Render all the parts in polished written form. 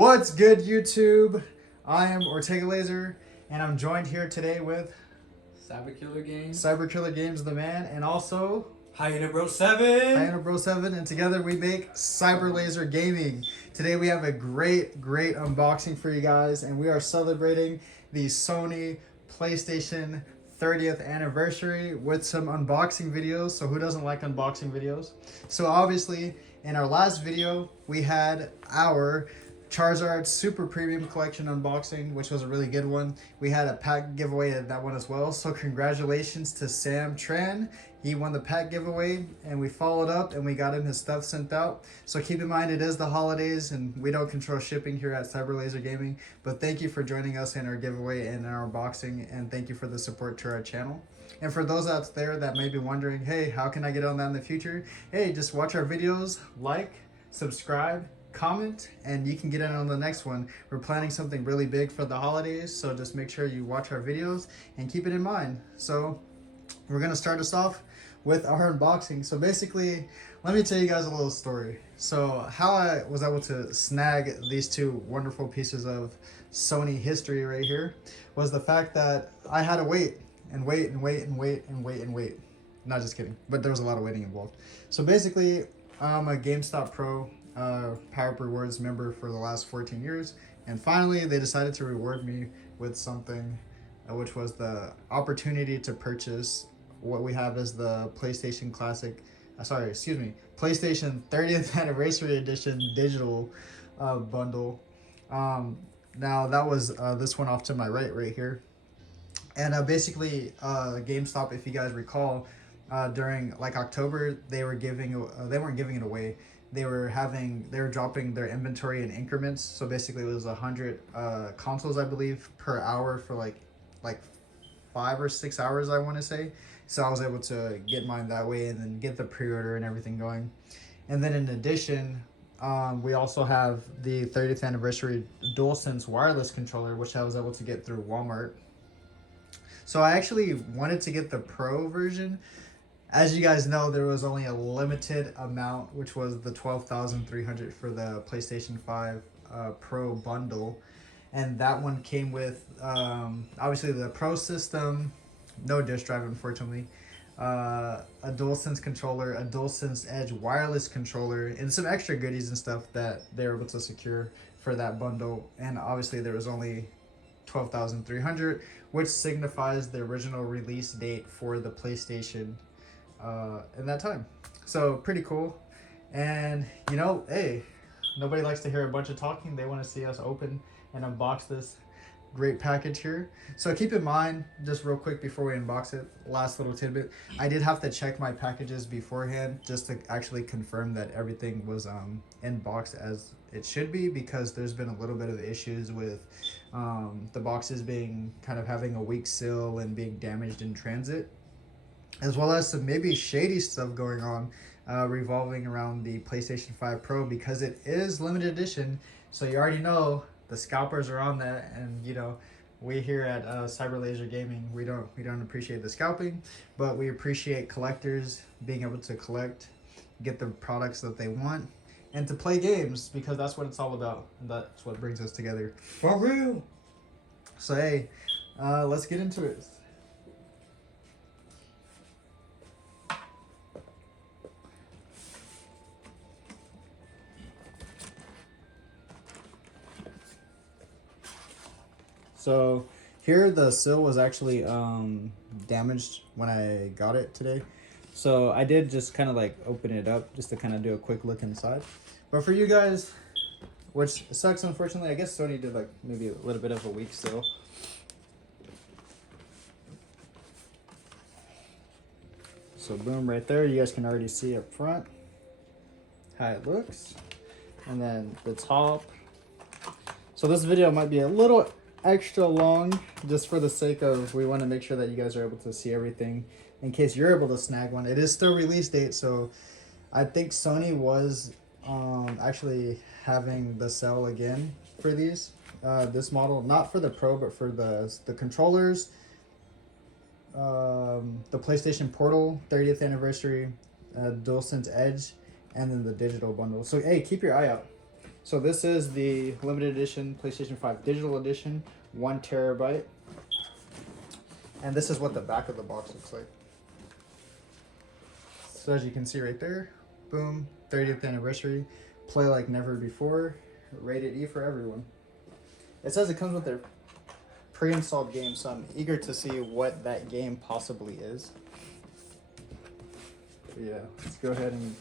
What's good, YouTube? I am Ortega Laser, and I'm joined here today with Cyber Killer Games, the man, and also Hyena Bro 7. Hyena Bro 7, and together we make Cyber Laser Gaming. Today we have a great unboxing for you guys, and we are celebrating the Sony PlayStation 30th anniversary with some unboxing videos. So who doesn't like unboxing videos? So obviously, in our last video, we had our Charizard Super Premium Collection unboxing, which was a really good one. We had a pack giveaway at that one as well. So congratulations to Sam Tran. He won the pack giveaway, and we followed up and we got him his stuff sent out. So keep in mind, it is the holidays and we don't control shipping here at Cyber Laser Gaming. But thank you for joining us in our giveaway and our unboxing, and thank you for the support to our channel. And for those out there that may be wondering, hey, how can I get on that in the future? Hey, just watch our videos, like, subscribe, comment, and you can get in on the next one. We're planning something really big for the holidays, so just make sure you watch our videos and keep it in mind. So we're gonna start us off with our unboxing. So basically, let me tell you guys a little story. So how I was able to snag these two wonderful pieces of Sony history right here was the fact that I had to wait. Not just kidding, but there was a lot of waiting involved. So basically, I'm a GameStop Pro Power Up Rewards member for the last 14 years, and finally they decided to reward me with something, which was the opportunity to purchase what we have as the PlayStation Classic, PlayStation 30th Anniversary Edition digital bundle. Now that was this one off to my right here. And basically, GameStop, if you guys recall, during like October, they were they weren't giving it away. They were dropping their inventory in increments. So basically, it was 100 consoles, I believe, per hour for like 5 or 6 hours, I want to say. So I was able to get mine that way and then get the pre-order and everything going. And then in addition, we also have the 30th anniversary DualSense wireless controller, which I was able to get through Walmart. So I actually wanted to get the Pro version. As you guys know, there was only a limited amount, which was the 12,300 for the PlayStation 5 Pro bundle. And that one came with, obviously, the Pro system, no disk drive, unfortunately, a DualSense controller, a DualSense Edge wireless controller, and some extra goodies and stuff that they were able to secure for that bundle. And obviously, there was only 12,300, which signifies the original release date for the PlayStation in that time. So pretty cool. And you know, hey, nobody likes to hear a bunch of talking. They want to see us open and unbox this great package here. So keep in mind, just real quick before we unbox it, last little tidbit, I did have to check my packages beforehand just to actually confirm that everything was in box as it should be, because there's been a little bit of issues with the boxes being kind of having a weak seal and being damaged in transit, as well as some maybe shady stuff going on revolving around the PlayStation 5 Pro, because it is limited edition. So you already know the scalpers are on that, and you know, we here at Cyber Laser Gaming, we don't appreciate the scalping, but we appreciate collectors being able to collect, get the products that they want, and to play games, because that's what it's all about, and that's what brings us together. For real. So hey, let's get into it. So here the seal was actually damaged when I got it today. So I did just kind of like open it up just to kind of do a quick look inside. But for you guys, which sucks unfortunately, I guess Sony did like maybe a little bit of a weak seal. So boom, right there, you guys can already see up front how it looks. And then the top. So this video might be a little extra long just for the sake of, we want to make sure that you guys are able to see everything in case you're able to snag one. It is still release date, so I think Sony was actually having the sale again for these this model, not for the Pro but for the controllers, the PlayStation Portal 30th anniversary, DualSense Edge, and then the digital bundle. So hey, keep your eye out. So this is the limited edition PlayStation 5 digital edition, 1 terabyte. And this is what the back of the box looks like. So as you can see right there, boom, 30th anniversary, play like never before, rated E for everyone. It says it comes with their pre-installed game, so I'm eager to see what that game possibly is. But yeah, let's go ahead and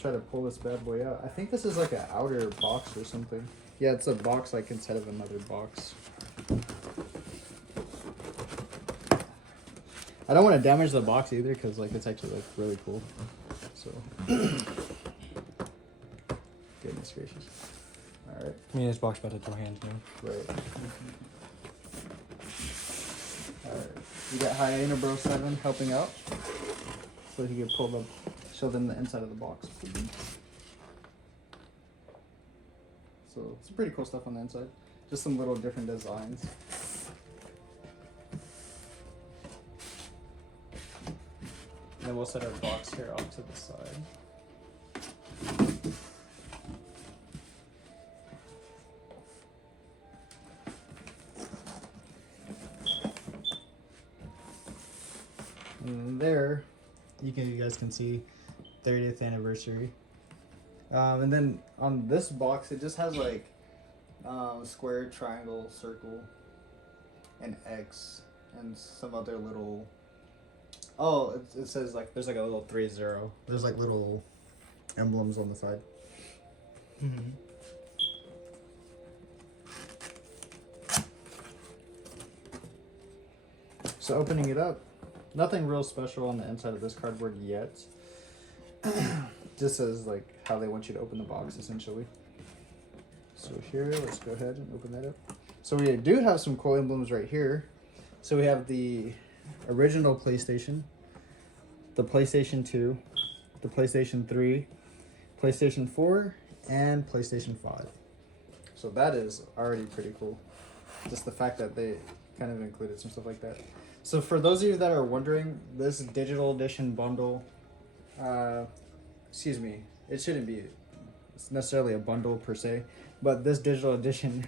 try to pull this bad boy out. I think this is like an outer box or something. Yeah, it's a box like instead of another box. I don't want to damage the box either because like it's actually like really cool. So goodness gracious. All right. I mean, this box about to throw hands now. Right. All right. You got Hyena Bro 7 helping out, so he could show them the inside of the box. So some pretty cool stuff on the inside. Just some little different designs. And then we'll set our box here off to the side. And there, you guys can see 30th anniversary. And then on this box, it just has like square, triangle, circle, and X, and some other little. Oh, it says like there's like a little 3-0. There's like little emblems on the side. Mm-hmm. So opening it up, nothing real special on the inside of this cardboard yet. Just says like how they want you to open the box essentially. So here, let's go ahead and open that up. So we do have some cool emblems right here. So we have the original PlayStation, the PlayStation 2, the PlayStation 3, PlayStation 4, and PlayStation 5. So that is already pretty cool. Just the fact that they kind of included some stuff like that. So for those of you that are wondering, this digital edition bundle, excuse me, it shouldn't be necessarily a bundle per se, but this digital edition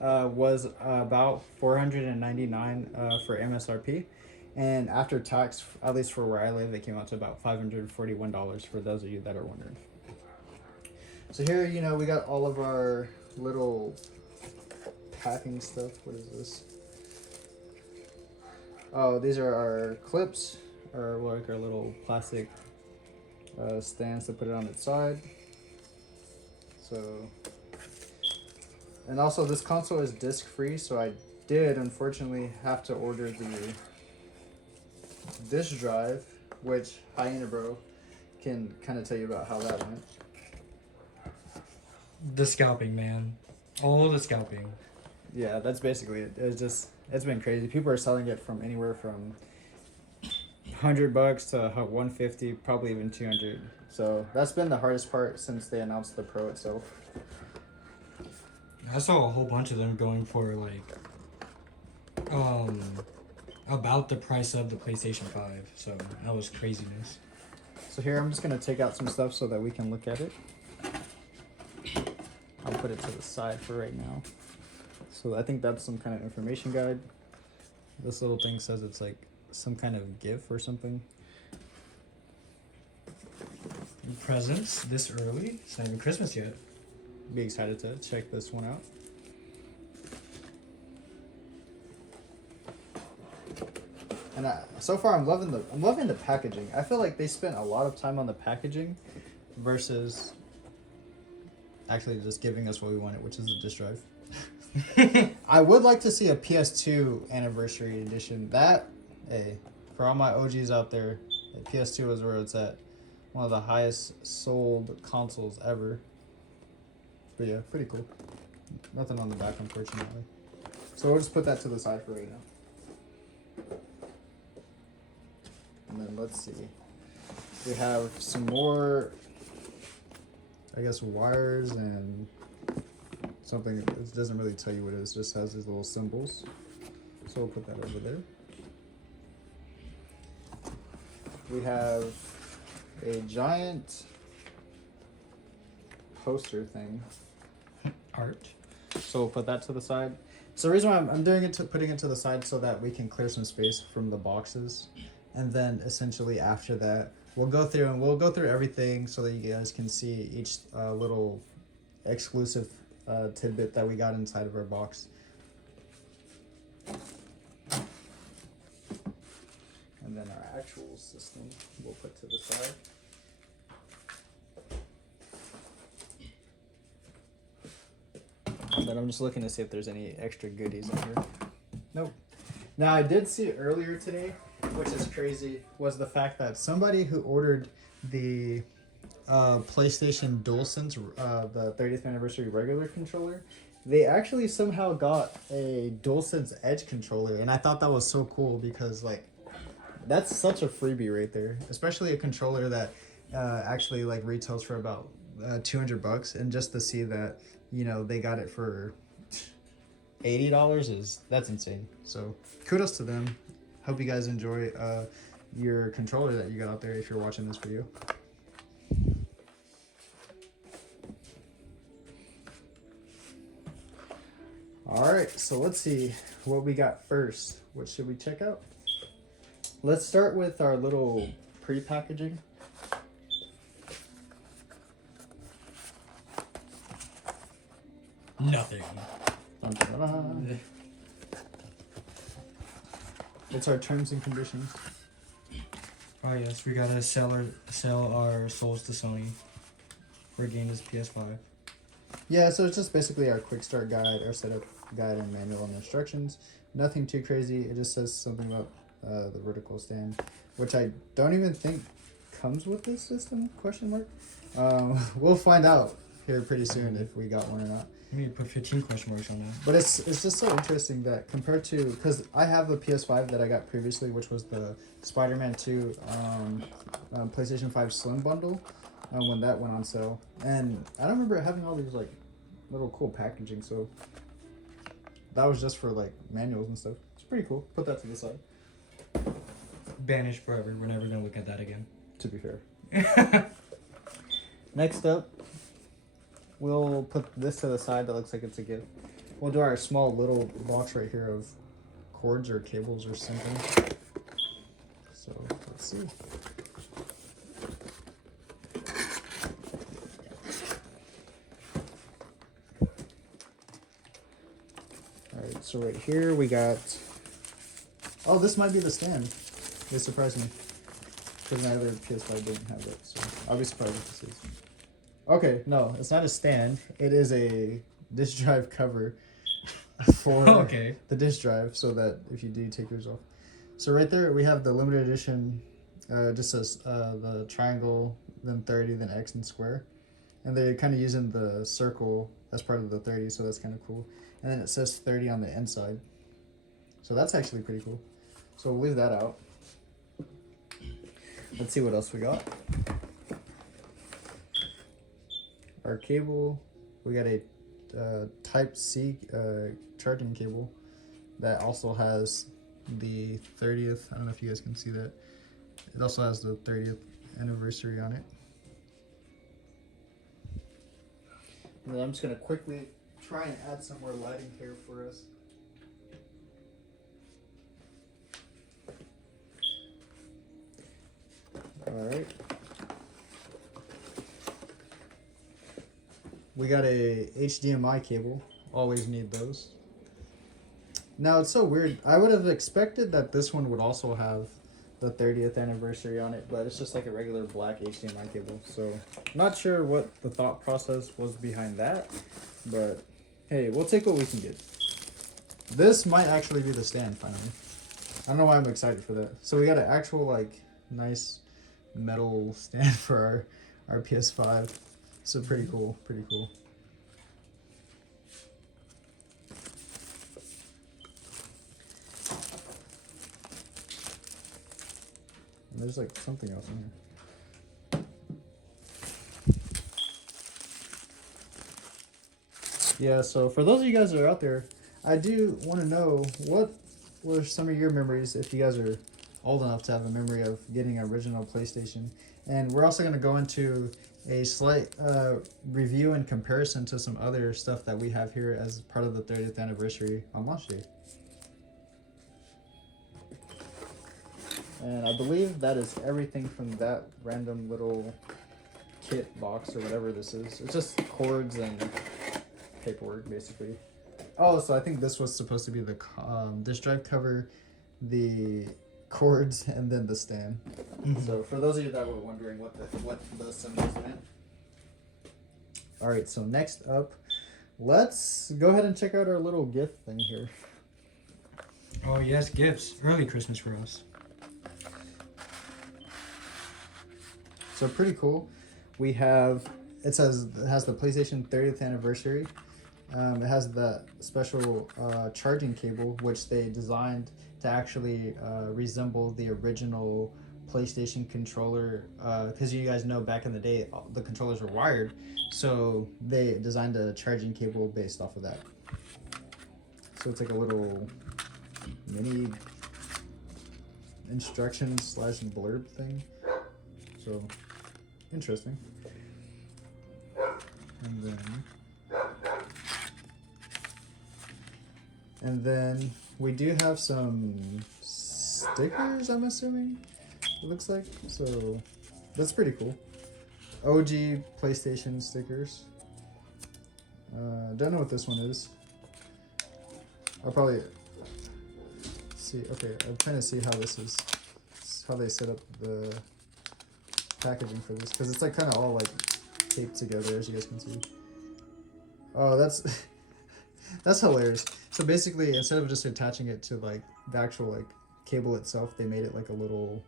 was about $499 for MSRP, and after tax, at least for where I live, it came out to about $541 for those of you that are wondering. So here, you know, we got all of our little packing stuff. What is this? Oh, these are our clips, or like our little plastic stands to put it on its side. So, and also this console is disc free, so I did unfortunately have to order the disk drive, which Hyena Bro can kind of tell you about how that went. The scalping, man. All the scalping. Yeah, that's basically it. It's been crazy. People are selling it from anywhere from $100 to $150, probably even $200. So that's been the hardest part since they announced the Pro itself. I saw a whole bunch of them going for like about the price of the PlayStation 5. So that was craziness. So here I'm just gonna take out some stuff so that we can look at it. I'll put it to the side for right now. So I think that's some kind of information guide. This little thing says it's like some kind of GIF or something. Presents this early? It's not even Christmas yet. Be excited to check this one out. And so far I'm loving the packaging. I feel like they spent a lot of time on the packaging versus actually just giving us what we wanted, which is a disc drive. I would like to see a PS2 anniversary edition. That, hey, for all my OGs out there, the PS2 is where it's at. One of the highest sold consoles ever. But yeah, pretty cool. Nothing on the back, unfortunately. So we'll just put that to the side for right now. And then let's see. We have some more, I guess, wires and something. It doesn't really tell you what it is. It just has these little symbols. So we'll put that over there. We have a giant poster thing. Art. So we'll put that to the side. So the reason why I'm doing it, putting it to the side, so that we can clear some space from the boxes, and then essentially after that we'll go through everything so that you guys can see each little exclusive tidbit that we got inside of our box. And then our actual system we'll put to the side. And then I'm just looking to see if there's any extra goodies in here. Nope. Now I did see earlier today, which is crazy, was the fact that somebody who ordered the PlayStation DualSense, the 30th anniversary regular controller, they actually somehow got a DualSense Edge controller, and I thought that was so cool because like that's such a freebie right there, especially a controller that actually like retails for about $200, and just to see that, you know, they got it for $80 that's insane. So kudos to them. Hope you guys enjoy your controller that you got out there if you're watching this video. All right, so let's see what we got first. What should we check out? Let's start with our little pre-packaging. Nothing. Dun, dun, dun, dun. It's our terms and conditions. Oh yes, we gotta sell our souls to Sony for a game is PS5. Yeah, so it's just basically our quick start guide, our setup guide and manual and instructions. Nothing too crazy. It just says something about the vertical stand, which I don't even think comes with this system, question mark. We'll find out here pretty soon if we got one or not. You need to put 15 question marks on that. But it's just so interesting that compared to, because I have a PS5 that I got previously, which was the Spider-Man 2 PlayStation 5 Slim bundle when that went on sale, and I don't remember having all these like little cool packaging, so that was just for like manuals and stuff. It's pretty cool. Put that to the side. Banished forever. We're never gonna look at that again. To be fair. Next up, we'll put this to the side. That looks like it's a gift. We'll do our small little box right here of cords or cables or something. So let's see. Alright, so right here we got... Oh, this might be the stand. They surprised me. Because my other PS5 didn't have it, so I'll be surprised if this is. Okay, no, it's not a stand. It is a disk drive cover for okay. the disk drive, so that if you do take yours off. So right there, we have the limited edition, just says the triangle, then 30, then X and square. And they're kind of using the circle as part of the 30, so that's kind of cool. And then it says 30 on the inside. So that's actually pretty cool. So we'll leave that out. Let's see what else we got. Our cable, we got a Type C charging cable that also has the 30th. I don't know if you guys can see that. It also has the 30th anniversary on it. And then I'm just gonna quickly try and add some more lighting here for us. Alright. We got a HDMI cable. Always need those. Now it's so weird. I would have expected that this one would also have the 30th anniversary on it, but it's just like a regular black HDMI cable. So not sure what the thought process was behind that, but hey, we'll take what we can get. This might actually be the stand finally. I don't know why I'm excited for that. So we got an actual like nice metal stand for our PS5. So pretty cool, pretty cool. And there's like something else in here. Yeah, so for those of you guys that are out there, I do want to know what were some of your memories if you guys are old enough to have a memory of getting an original PlayStation. And we're also going to go into a slight review and comparison to some other stuff that we have here as part of the 30th anniversary on launch day. And I believe that is everything from that random little kit box or whatever this is. It's just cords and paperwork, basically. Oh, so I think this was supposed to be the disk drive cover, the cords, and then the stand. Mm-hmm. So for those of you that were wondering what the symbols meant. All right, so next up, let's go ahead and check out our little gift thing here. Oh yes, gifts. Early Christmas for us. So pretty cool. We have, it has the PlayStation 30th anniversary. It has the special charging cable, which they designed to actually resemble the original PlayStation controller. Because you guys know back in the day, the controllers were wired. So they designed a charging cable based off of that. So it's like a little mini instruction / blurb thing. So interesting. And then we do have some stickers, I'm assuming, it looks like. So that's pretty cool. OG PlayStation stickers. Don't know what this one is. I'll probably see. Okay, I'm trying to see how this is, how they set up the packaging for this, because it's like kind of all like taped together, as you guys can see. Oh, that's that's hilarious. So basically, instead of just attaching it to like the actual like cable itself, they made it like a little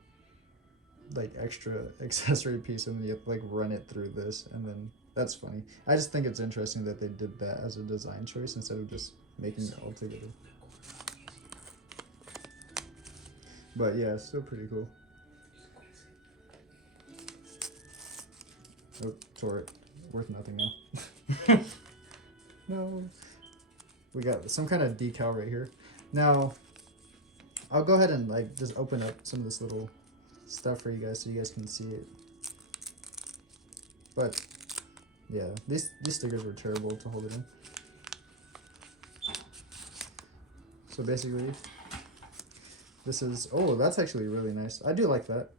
like extra accessory piece, and you have to like run it through this, and then that's funny. I just think it's interesting that they did that as a design choice instead of just making it all together. But yeah, it's still pretty cool. Oh, tore it. Worth nothing now. No. We got some kind of decal right here. Now, I'll go ahead and like just open up some of this little stuff for you guys so you guys can see it. But yeah, these stickers were terrible to hold it in. So basically, this is, oh, that's actually really nice. I do like that.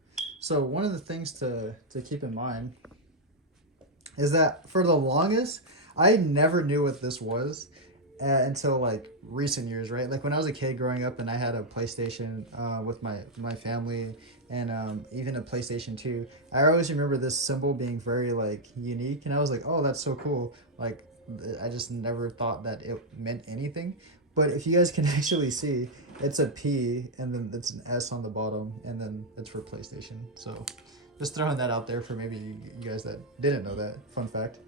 So one of the things to keep in mind is that for the longest, I never knew what this was until like recent years, right? Like when I was a kid growing up and I had a PlayStation with my family and even a PlayStation 2, I always remember this symbol being very like unique, and I was like, oh, that's so cool. Like I just never thought that it meant anything. But if you guys can actually see, it's a P and then it's an S on the bottom, and then it's for PlayStation. So just throwing that out there for maybe you guys that didn't know that. Fun fact.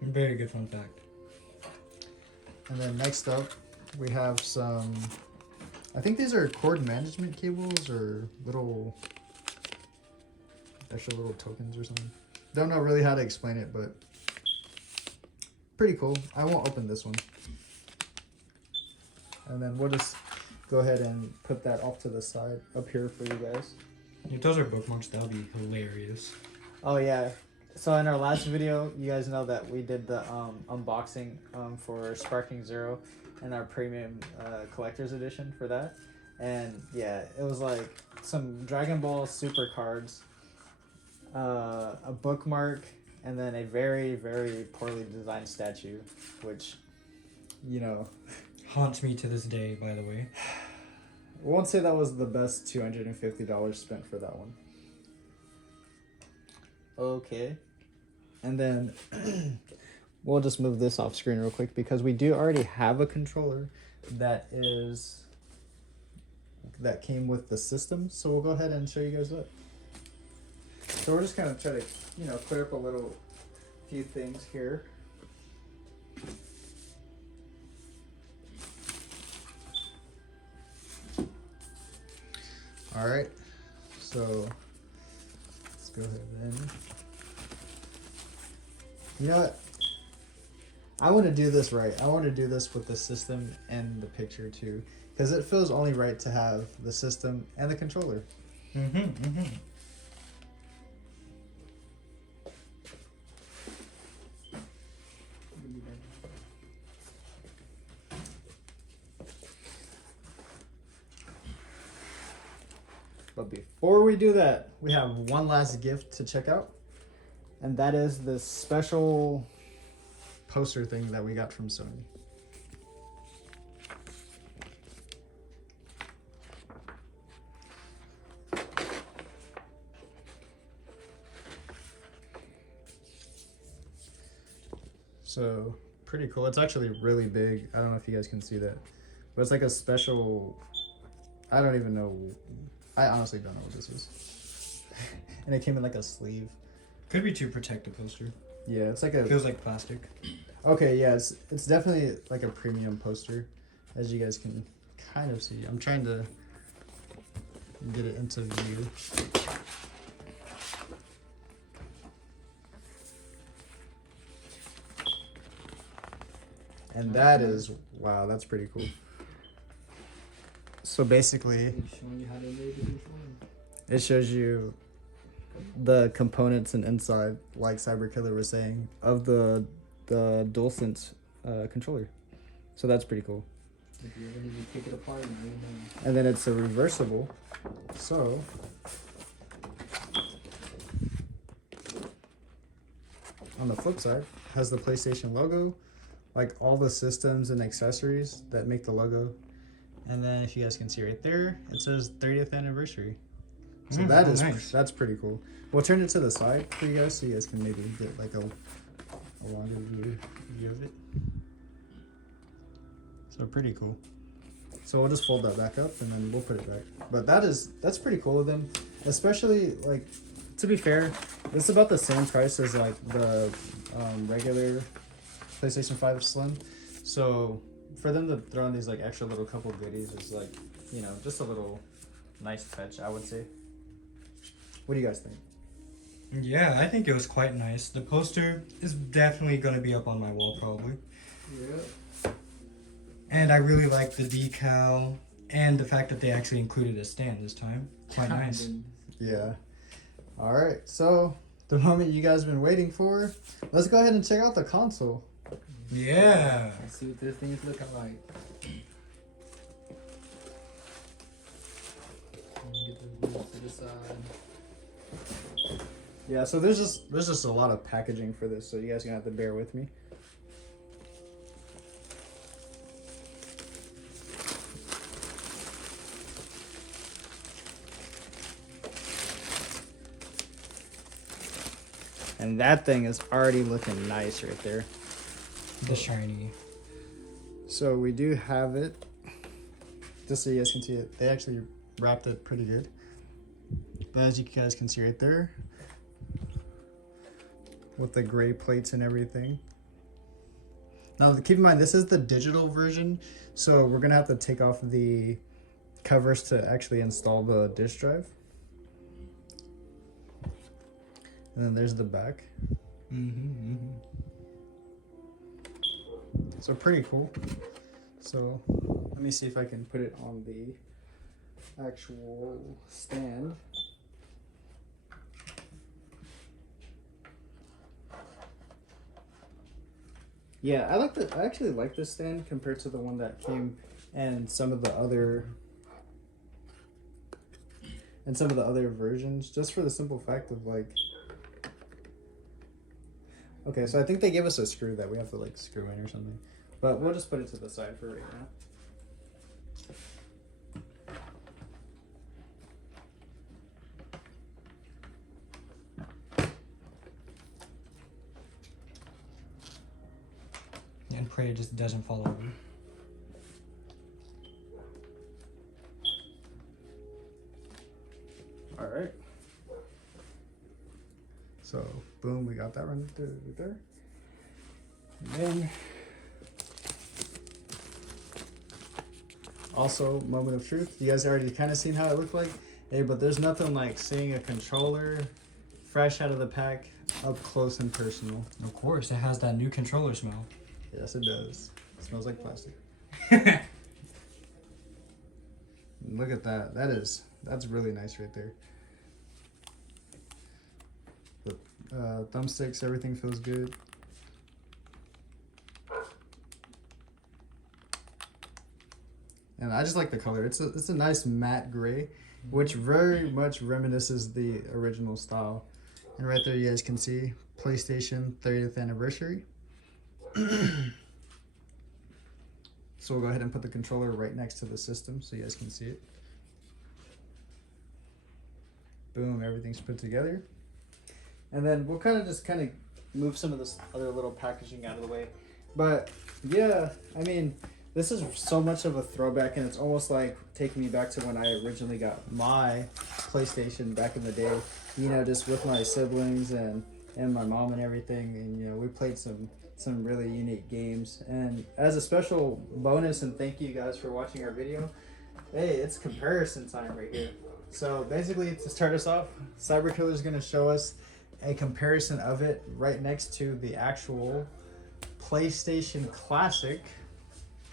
Very good fun fact. And then next up, we have some, I think these are cord management cables or little, extra little tokens or something. Don't know really how to explain it, but pretty cool. I won't open this one. And then we'll just go ahead and put that off to the side up here for you guys. If those are bookmarks, that would be hilarious. Oh yeah. So in our last video, you guys know that we did the unboxing for Sparking Zero and our premium collector's edition for that. And yeah, it was like some Dragon Ball Super cards, a bookmark, and then a very, very poorly designed statue, which, you know, Haunts me to this day, by the way. I won't say that was the best $250 spent for that one. okay. And then we'll just move this off screen real quick because we do already have a controller that came with the system. So we'll go ahead and show you guys that. So we're just kind of trying to, you know, clear up a few things here. All right, so let's go ahead and, you know what? I want to do this right. I want to do this with the system and the picture too, because it feels only right to have the system and the controller. But before we do that, we have one last gift to check out. And that is the special Poster thing that we got from Sony. So pretty cool. It's actually really big. I don't know if you guys can see that, but it's like a special. I don't even know. I honestly don't know what this is. And it came in like a sleeve. Could be to protect the poster. Yeah, it's like a. Feels like plastic. Okay, yeah, it's definitely like a premium poster, as you guys can kind of see. I'm trying to get it into view. And that is, wow, that's pretty cool. So basically, Showing you how to make it before. it shows you the components and inside, like Cyberkiller was saying, of the DualSense controller. So that's pretty cool. If you ever need to take it apart, And then it's a reversible. So on the flip side, has the PlayStation logo, like all the systems and accessories that make the logo. And then if you guys can see right there, it says 30th anniversary. So that is nice. that's pretty cool. We'll turn it to the side for you guys so you guys can maybe get like a longer view of it. So pretty cool. So we'll just fold that back up and then we'll put it back. But that's pretty cool of them. Especially, like, to be fair, it's about the same price as like the regular PlayStation 5 Slim. So for them to throw in these like extra little couple goodies is like, you know, just a little nice touch, I would say. What do you guys think? Yeah, I think it was quite nice. The poster is definitely going to be up on my wall probably. Yeah. And I really like the decal and the fact that they actually included a stand this time. Quite nice. Yeah. All right. So the moment you guys have been waiting for, let's go ahead and check out the console. Yeah. Let's see what this thing is looking like. Get the wheels to the side. Yeah. So there's just a lot of packaging for this, so you guys are gonna have to bear with me. And that thing is already looking nice right there. The shiny. So we do have it. Just so you guys can see it, they actually wrapped it pretty good. But as you guys can see right there, with the gray plates and everything. Now keep in mind, this is the digital version, so we're gonna have to take off the covers to actually install the disk drive. And then there's the back. So pretty cool. So let me see if I can put it on the actual stand. Yeah, I actually like this stand compared to the one that came and some of the other versions, just for the simple fact of like, okay, so I think they gave us a screw that we have to like screw in or something. But we'll just put it to the side for right now. And pray it just doesn't fall over. All right. So boom, we got that right there. And then also, moment of truth. You guys already kind of seen how it looked like. Hey, but there's nothing like seeing a controller fresh out of the pack up close and personal. Of course, it has that new controller smell. Yes, it does. It smells like plastic. Look at that. That's really nice right there. The thumbsticks, everything feels good. And I just like the color. It's a nice matte gray, which very much reminisces the original style. And right there you guys can see PlayStation 30th anniversary. So we'll go ahead and put the controller right next to the system so you guys can see it. Boom, everything's put together. And then we'll kind of move some of this other little packaging out of the way. But yeah, I mean, this is so much of a throwback, and it's almost like taking me back to when I originally got my PlayStation back in the day. You know, just with my siblings and my mom and everything, and you know, we played some really unique games. And as a special bonus and thank you guys for watching our video, hey, it's comparison time right here. So basically, to start us off, Cyberkiller is going to show us a comparison of it right next to the actual PlayStation Classic,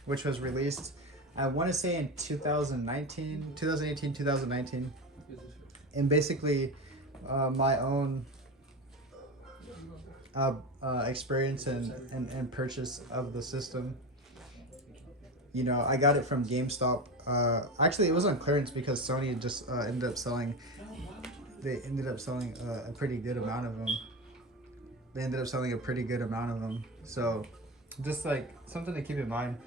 which was released, I want to say in 2018, 2019. And basically, my own experience and purchase of the system. You know, I got it from GameStop. Actually, it was on clearance because Sony just ended up selling. They ended up selling a pretty good amount of them. So, just like something to keep in mind.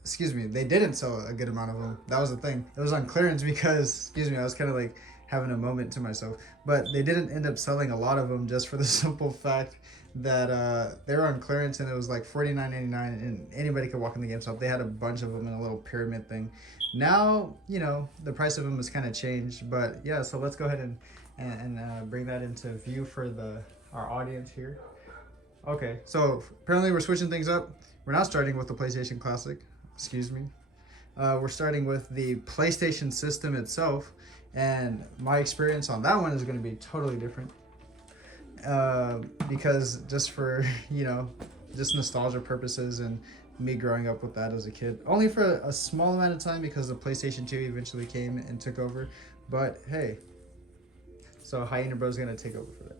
Excuse me, they didn't sell a good amount of them. That was the thing. It was on clearance because, excuse me, I was kind of like having a moment to myself. But they didn't end up selling a lot of them just for the simple fact that they were on clearance and it was like $49.99 and anybody could walk in the GameStop. They had a bunch of them in a little pyramid thing. Now, you know, the price of them has kind of changed. But yeah, so let's go ahead and bring that into view for our audience here. Okay, so apparently we're switching things up. We're not starting with the PlayStation Classic. Excuse me. We're starting with the PlayStation system itself, and my experience on that one is going to be totally different. Because just for, you know, just nostalgia purposes and me growing up with that as a kid. Only for a small amount of time because the PlayStation 2 eventually came and took over. But hey, so Hyena Bro's going to take over for that.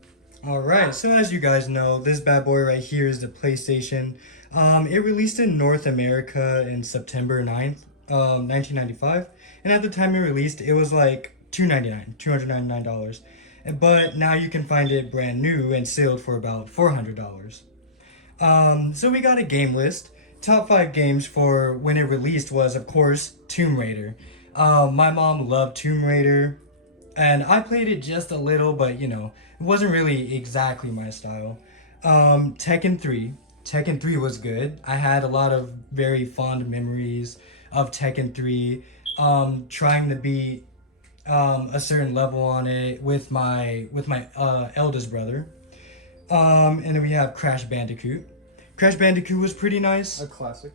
Alright, so as you guys know, this bad boy right here is the PlayStation. It released in North America in September 9th, 1995. And at the time it released, it was like $299. But now you can find it brand new and sealed for about $400. So we got a game list. Top 5 games for when it released was, of course, Tomb Raider. My mom loved Tomb Raider. And I played it just a little, but you know, it wasn't really exactly my style. Tekken 3. Tekken 3 was good. I had a lot of very fond memories of Tekken 3. Trying to beat a certain level on it with my eldest brother. And then we have Crash Bandicoot. Crash Bandicoot was pretty nice. A classic.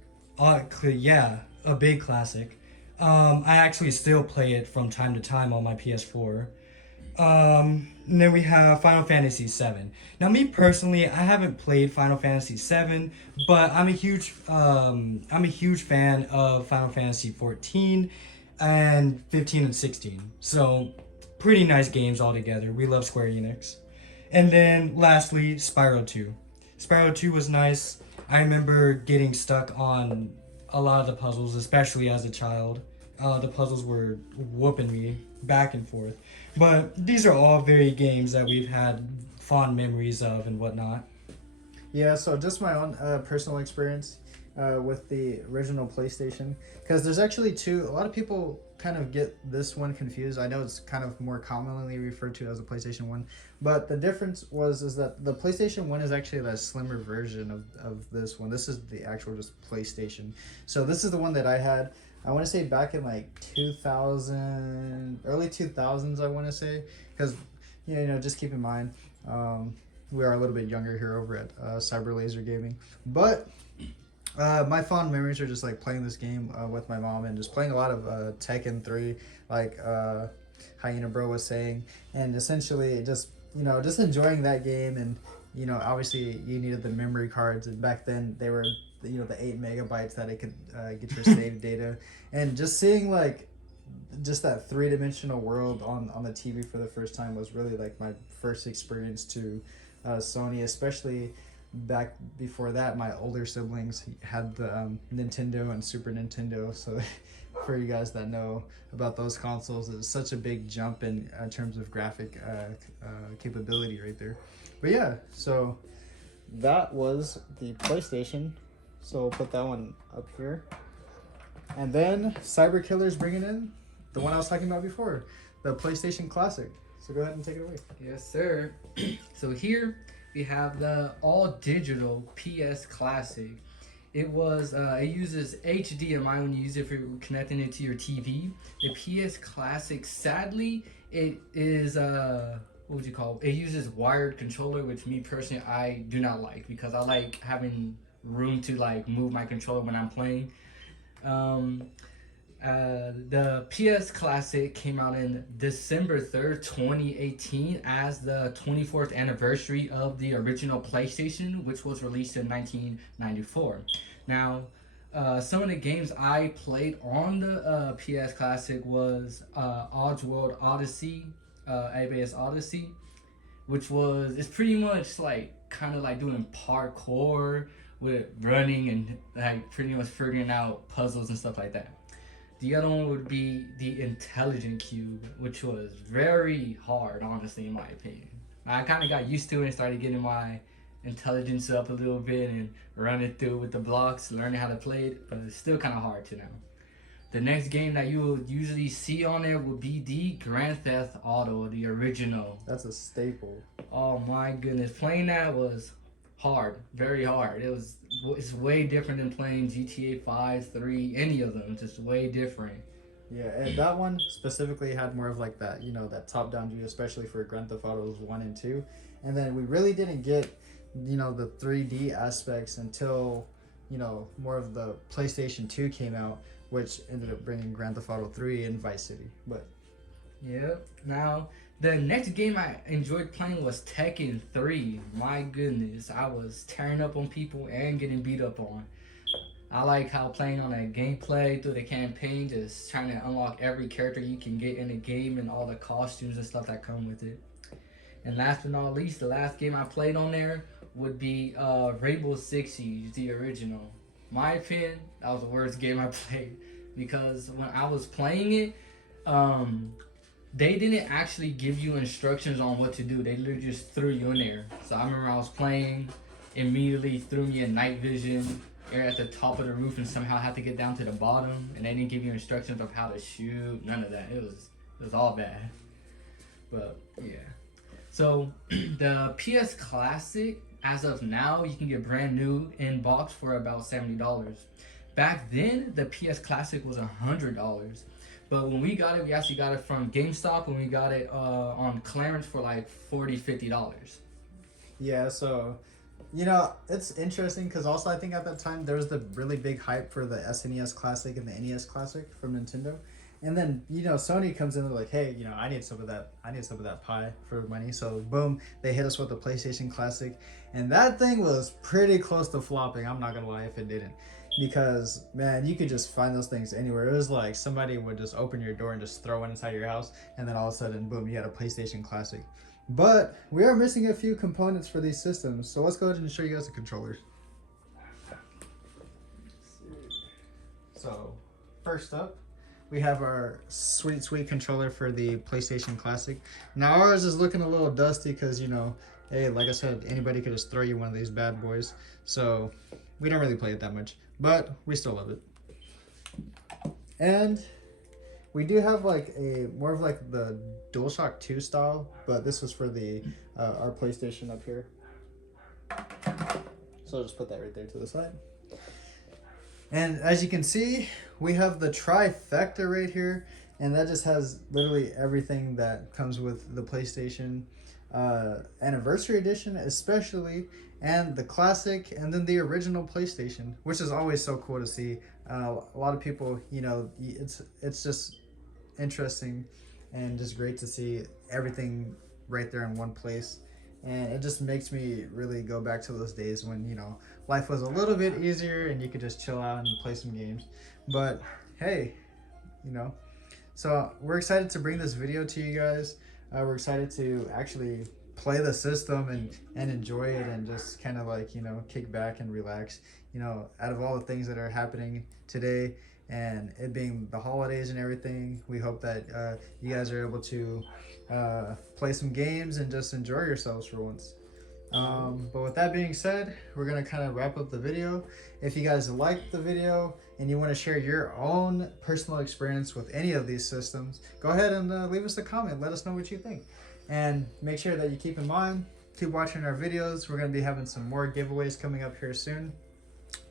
Yeah, a big classic. I actually still play it from time to time on my PS4. And then we have Final Fantasy VII. Now, me personally, I haven't played Final Fantasy VII, but I'm a huge fan of Final Fantasy 14 and 15 and 16. So, pretty nice games altogether. We love Square Enix. And then, lastly, Spyro 2. Spyro 2 was nice. I remember getting stuck on a lot of the puzzles, especially as a child. The puzzles were whooping me back and forth. But these are all very games that we've had fond memories of and whatnot. Yeah, so just my own personal experience with the original PlayStation. Because there's actually two. A lot of people kind of get this one confused. I know it's kind of more commonly referred to as a PlayStation 1. But the difference is that the PlayStation 1 is actually the slimmer version of this one. This is the actual just PlayStation. So this is the one that I had. I want to say back in like 2000, early 2000s, I want to say. Because, you know, just keep in mind, we are a little bit younger here over at Cyber Laser Gaming. But my fond memories are just like playing this game with my mom and just playing a lot of Tekken 3, like Hyena Bro was saying. And essentially just, you know, just enjoying that game. And, you know, obviously you needed the memory cards. And back then they were the 8 megabytes that it could get your saved data, and just seeing like just that three-dimensional world on the TV for the first time was really like my first experience to Sony, especially back before that. My older siblings had the Nintendo and Super Nintendo, so for you guys that know about those consoles, it's such a big jump in terms of graphic capability right there. But yeah, so that was the PlayStation, so we'll put that one up here. And then Cyber Killer's bringing in the one I was talking about before, the PlayStation Classic. So go ahead and take it away. Yes, sir. So here we have the all digital PS Classic. It uses HDMI when you use it for connecting it to your TV. The PS Classic, sadly, it is what would you call it? It uses wired controller, which me personally I do not like, because I like having room to like move my controller when I'm playing. The PS Classic came out in December 3rd, 2018 as the 24th anniversary of the original PlayStation, which was released in 1994. Now, some of the games I played on the PS Classic was Oddworld Odyssey, ABS Odyssey, it's pretty much like kind of like doing parkour with running and like pretty much figuring out puzzles and stuff like that. The other one would be the Intelligent Cube, which was very hard, honestly, in my opinion. I kind of got used to it and started getting my intelligence up a little bit and running through with the blocks, learning how to play it, but it's still kind of hard to know. The next game that you would usually see on there would be the Grand Theft Auto, the original. That's a staple. Oh my goodness, playing that was hard, very hard. It's way different than playing GTA 5, 3, any of them. Just way different. Yeah, and that one specifically had more of like that, that top-down view, especially for Grand Theft Autos 1 and 2. And then we really didn't get, the 3D aspects until, more of the PlayStation 2 came out, which ended up bringing Grand Theft Auto 3 and Vice City. But Yep. Now, the next game I enjoyed playing was Tekken 3. My goodness, I was tearing up on people and getting beat up on. I like how playing on that gameplay through the campaign, just trying to unlock every character you can get in the game and all the costumes and stuff that come with it. And last but not least, the last game I played on there would be Rainbow Six Siege, the original. My opinion, that was the worst game I played, because when I was playing it, they didn't actually give you instructions on what to do. They literally just threw you in there. So I remember I was playing, immediately threw me in night vision. You're at the top of the roof and somehow had to get down to the bottom, and they didn't give you instructions of how to shoot. None of that. It was all bad. But yeah. So the PS Classic, as of now, you can get brand new in box for about $70. Back then, the PS Classic was $100. But when we got it, we actually got it from GameStop, and we got it on clearance for like $40, $50. yeah, so it's interesting because also I think at that time there was the really big hype for the SNES Classic and the NES Classic from Nintendo. And then, Sony comes in and they're like, hey, I need some of that pie for money. So boom, they hit us with the PlayStation Classic. And that thing was pretty close to flopping. I'm not gonna lie if it didn't. Because man, you could just find those things anywhere. It was like somebody would just open your door and just throw it inside your house, and then all of a sudden, boom, you had a PlayStation Classic. But we are missing a few components for these systems. So let's go ahead and show you guys the controllers. So first up, we have our sweet controller for the PlayStation Classic. Now ours is looking a little dusty because, hey, like I said, anybody could just throw you one of these bad boys. So we don't really play it that much, but we still love it. And we do have like more of like the DualShock 2 style, but this was for the our PlayStation up here. So I'll just put that right there to the side. And as you can see, we have the trifecta right here, and that just has literally everything that comes with the PlayStation Anniversary Edition, especially, and the Classic, and then the original PlayStation, which is always so cool to see. A lot of people, it's just interesting and just great to see everything right there in one place. and it just makes me really go back to those days when, you know, life was a little bit easier and you could just chill out and play some games. But hey, you know, so we're excited to bring this video to you guys. We're excited to actually play the system and enjoy it and just kind of like, you know, kick back and relax. You know, out of all the things that are happening today and it being the holidays and everything, we hope that you guys are able to play some games and just enjoy yourselves for once. But with that being said, we're gonna kind of wrap up the video. If you guys liked the video and you want to share your own personal experience with any of these systems, go ahead and leave us a comment. Let us know what you think. And make sure that you keep in mind, keep watching our videos. We're gonna be having some more giveaways coming up here soon,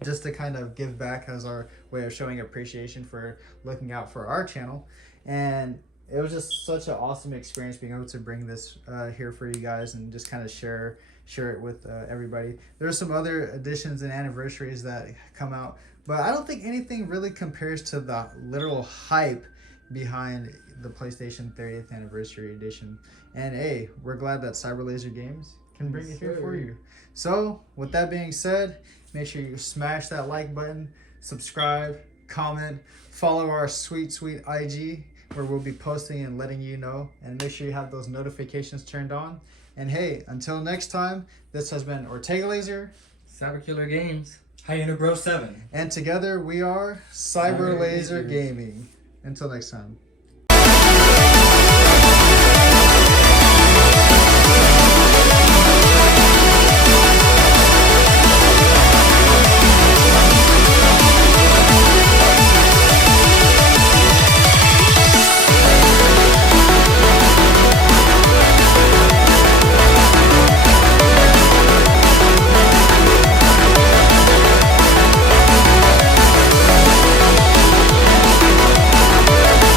just to kind of give back as our way of showing appreciation for looking out for our channel. And it was just such an awesome experience being able to bring this here for you guys and just kind of share it with everybody. There's some other additions and anniversaries that come out, but I don't think anything really compares to the literal hype behind the PlayStation 30th anniversary edition. And hey, we're glad that Cyber Laser Games can bring it here for you. So with that being said, make sure you smash that like button, subscribe, comment, follow our sweet IG, where we'll be posting and letting you know, and make sure you have those notifications turned on. And hey, until next time, this has been Ortega Laser, Cyber Killer Games, Hyena Bro 7. and together we are Cyber Laser Gaming. Until next time.